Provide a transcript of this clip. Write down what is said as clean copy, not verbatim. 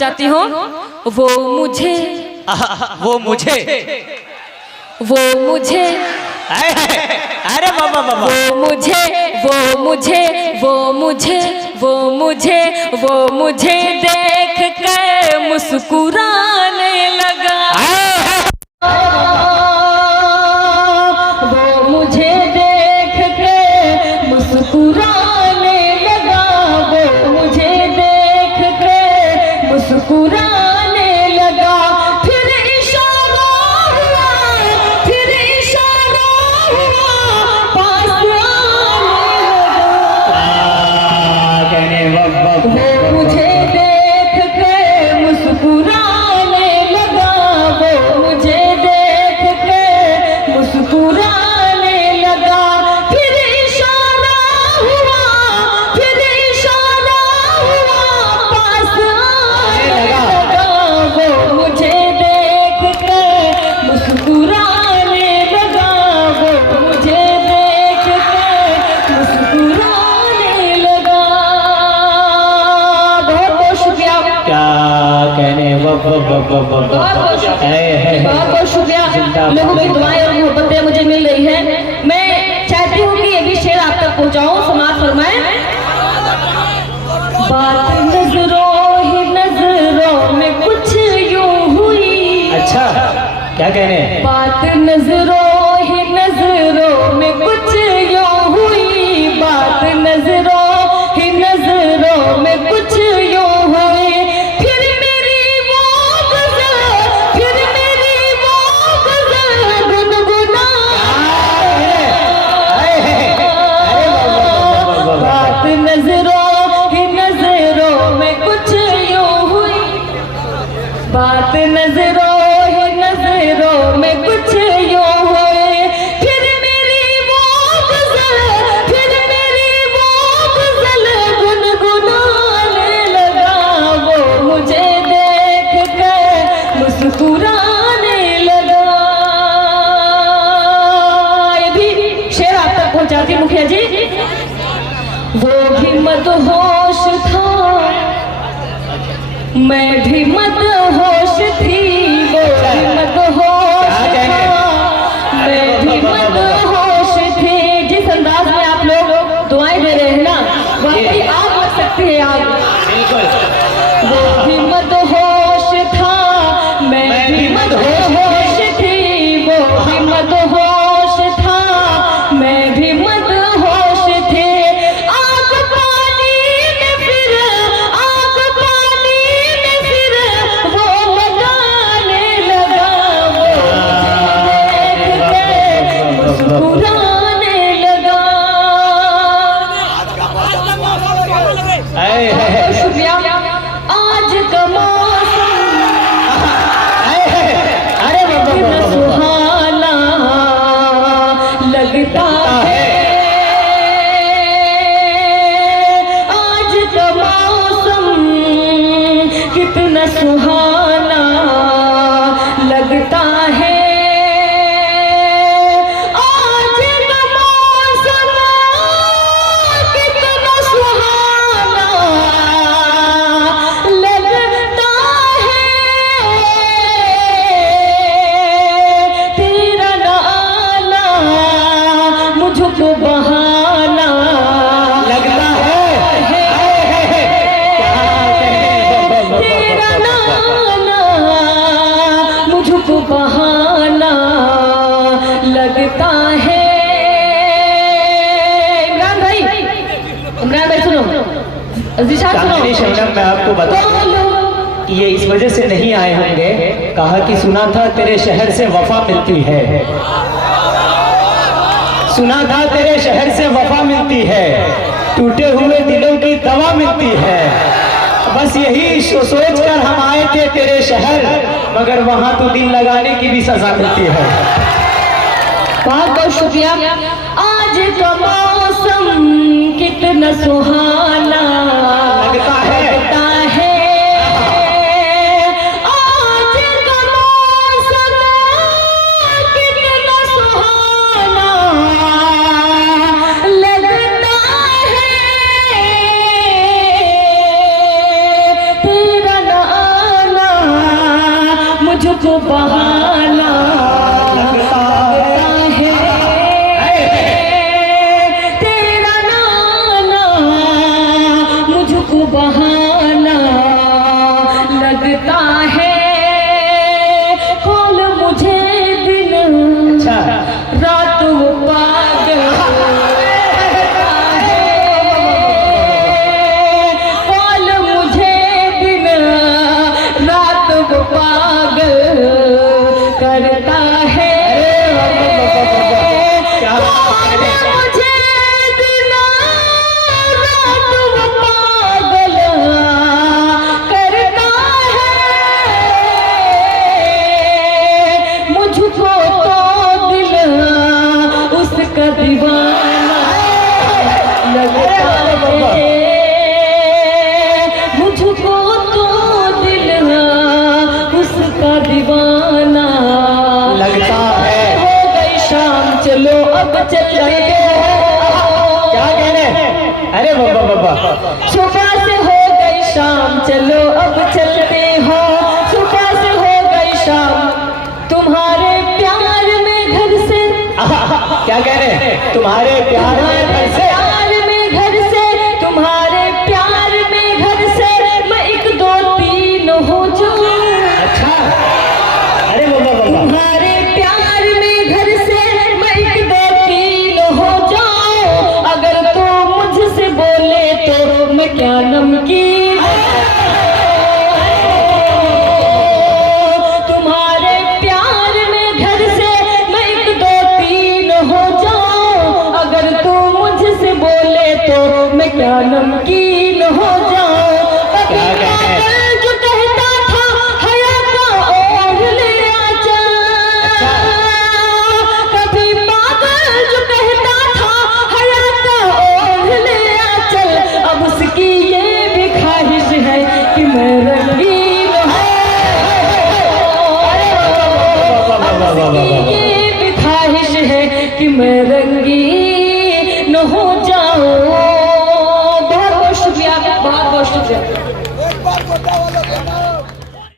पहुंचाती हूँ। वो मुझे वो मुझे अरे बाबा बाबा वो मुझे देख कर मुस्कुराने लगा। वो मुझे देख कर मुस्कुराने लगा। वो मुझे देख कर मुस्कुराने लगा। फिर इशारा हुआ पास आने लगा। वो मुझे देख कर मुस्कुराने लगा। वो मुझे देख कर मुस्कुराने लगा। फिर इशारा हुआ पास आने लगा। वो मुझे देख कर मुस्कुराने लगा। वो मुझे देख कर मुस्कुराने लगा। बहुत बहुत शुक्रिया। क्या कहने बहुत शुक्रिया। लोगों की दुआएं और मोहब्बतें मुझे मिल रही है। मैं चाहती हूँ कि ये भी शेर आप तक पहुँचाऊँ। समाज फरमाए। बात नजरों में कुछ यूं हुई। अच्छा क्या कहने बात नजरों में कुछ यूं हुई। बात नजरों में कुछ यूं हुई। फिर मेरी वो गज़ल गुनगुना। बात नजरों में कुछ यूं हुई। बात नजरों में कुछ यूं हुई। फिर मेरी वो गज़ल गुनगुनाने लगा। वो मुझे देख कर मुस्कुराने लगा। ये भी शेर आप तक पहुंचाती मुखिया जी। वो भी मदहोश था, मैं भी मदहोश थी। वो भी मदहोश था, मैं भी मदहोश थी। जिस अंदाज में आप लोग दुआएं दे रहे हैं ना, वाकई आग लग सकती है आग। वो भी मदहोश था, मैं भी मदहोश थी। वो भी मदहोश था, मैं भी मदहोश थी। आग पानी में फिर वो लगाने लगा। वो देख कर मुस्कुराने लगा। शुक्रिया। आज का मौसम कितना सुहाना लगता है। आज का मौसम कितना सुहाना लगता है। आज का मौसम कितना सुहाना लगता है। तेरा नाना मुझको बहाना लगता है। तेरा नाना मुझको बहाना लगता है। इमरान भाई सुनो। जिशान चांदनी सुनो। शबनम मैं आपको बता कि ये इस वजह से नहीं आए होंगे। कहा कि सुना था तेरे शहर से वफा मिलती है। सुना था तेरे शहर से वफा मिलती है। टूटे हुए दिलों की दवा मिलती है। बस यही सोच कर हम आए थे तेरे शहर, मगर वहां तो दिल लगाने की भी सजा मिलती है। बहुत बहुत शुक्रिया। आज का मौसम कितना सुहाना लगता है। आज का मौसम कितना सुहाना लगता है। तेरा नाना मुझको बहाना लगता है तेरा नाना, मुझको बहाना लगता है। कौन मुझे दिन रात वो पागल करता है, कौन मुझे दिन रात वो पागल करता है। कौन मुझे दिन रात वो पागल करता है, मुझको तो दिल उसका दीवाना लगता है, मुझको तो दिल उसका दीवाना लगता है। हो गई शाम चलो अब चलते हैं। क्या कह रहे हैं? अरे बाबा बाबा, सुबह से हो गई शाम चलो अब चलते हो, सुबह से हो गई शाम तुम्हारे प्यार में घर से। क्या कह रहे हैं? तुम्हारे प्यार